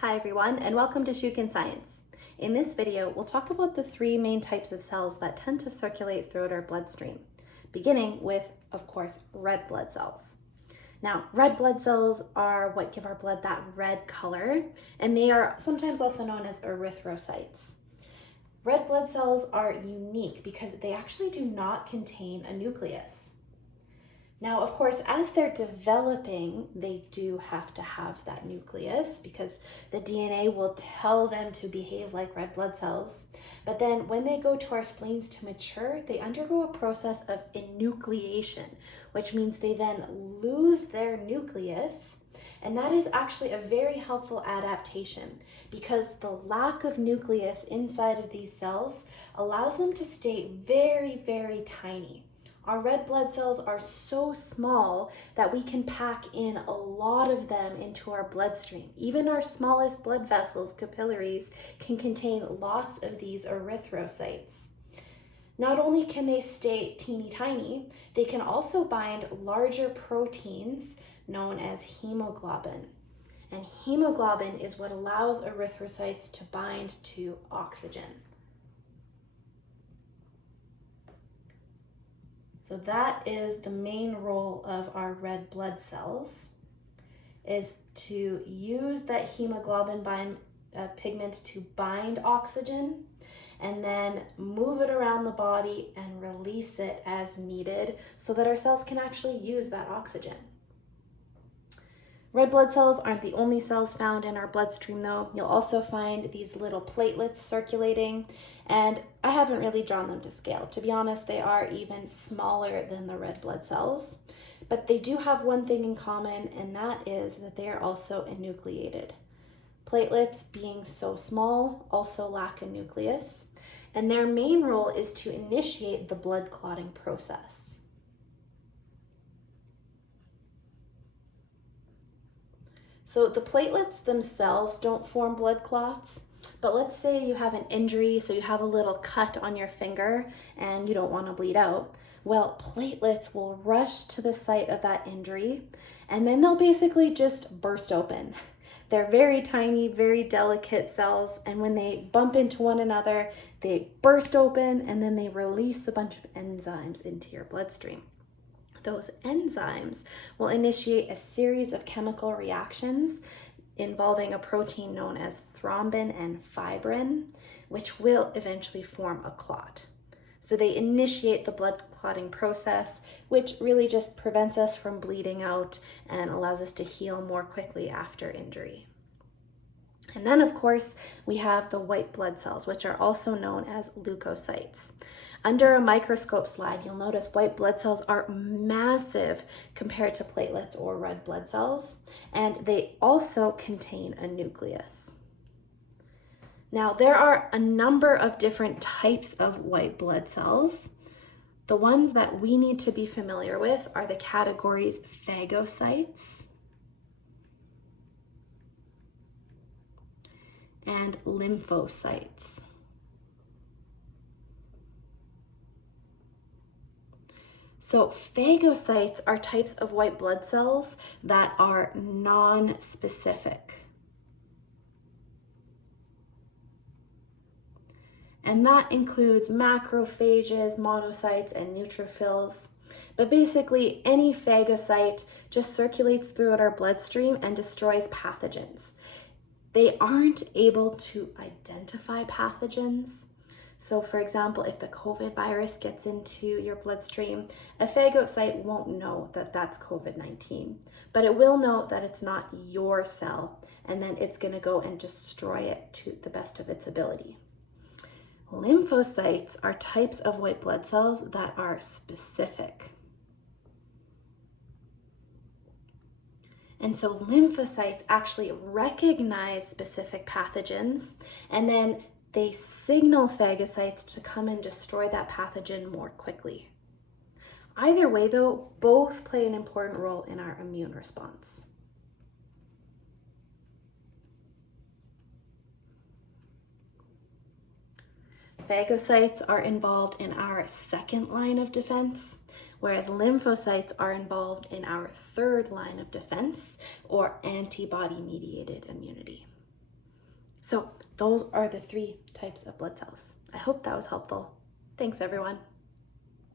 Hi everyone, and welcome to Shukin Science. In this video, we'll talk about the three main types of cells that tend to circulate throughout our bloodstream, beginning with, of course, red blood cells. Now, red blood cells are what give our blood that red color, and they are sometimes also known as erythrocytes. Red blood cells are unique because they actually do not contain a nucleus. Now, of course, as they're developing, they do have to have that nucleus because the DNA will tell them to behave like red blood cells. But then when they go to our spleens to mature, they undergo a process of enucleation, which means they then lose their nucleus. And that is actually a very helpful adaptation because the lack of nucleus inside of these cells allows them to stay very, very tiny. Our red blood cells are so small that we can pack in a lot of them into our bloodstream. Even our smallest blood vessels, capillaries, can contain lots of these erythrocytes. Not only can they stay teeny tiny, they can also bind larger proteins known as hemoglobin. And hemoglobin is what allows erythrocytes to bind to oxygen. So that is the main role of our red blood cells, is to use that hemoglobin pigment to bind oxygen and then move it around the body and release it as needed so that our cells can actually use that oxygen. Red blood cells aren't the only cells found in our bloodstream though. You'll also find these little platelets circulating, and I haven't really drawn them to scale. To be honest, they are even smaller than the red blood cells, but they do have one thing in common, and that is that they are also enucleated. Platelets, being so small, also lack a nucleus, and their main role is to initiate the blood clotting process. So the platelets themselves don't form blood clots, but let's say you have an injury, so you have a little cut on your finger and you don't want to bleed out. Well, platelets will rush to the site of that injury and then they'll basically just burst open. They're very tiny, very delicate cells, and when they bump into one another, they burst open and then they release a bunch of enzymes into your bloodstream. Those enzymes will initiate a series of chemical reactions involving a protein known as thrombin and fibrin, which will eventually form a clot. So they initiate the blood clotting process, which really just prevents us from bleeding out and allows us to heal more quickly after injury. And then, of course, we have the white blood cells, which are also known as leukocytes. Under a microscope slide, you'll notice white blood cells are massive compared to platelets or red blood cells, and they also contain a nucleus. Now, there are a number of different types of white blood cells. The ones that we need to be familiar with are the categories phagocytes and lymphocytes. So phagocytes are types of white blood cells that are non-specific. And that includes macrophages, monocytes, and neutrophils. But basically, any phagocyte just circulates throughout our bloodstream and destroys pathogens. They aren't able to identify pathogens. So for example, if the COVID virus gets into your bloodstream, a phagocyte won't know that that's COVID-19, but it will know that it's not your cell, and then it's going to go and destroy it to the best of its ability. Lymphocytes are types of white blood cells that are specific. And so lymphocytes actually recognize specific pathogens, and then they signal phagocytes to come and destroy that pathogen more quickly. Either way though, both play an important role in our immune response. Phagocytes are involved in our second line of defense, whereas lymphocytes are involved in our third line of defense, or antibody-mediated immunity. So those are the three types of blood cells. I hope that was helpful. Thanks, everyone.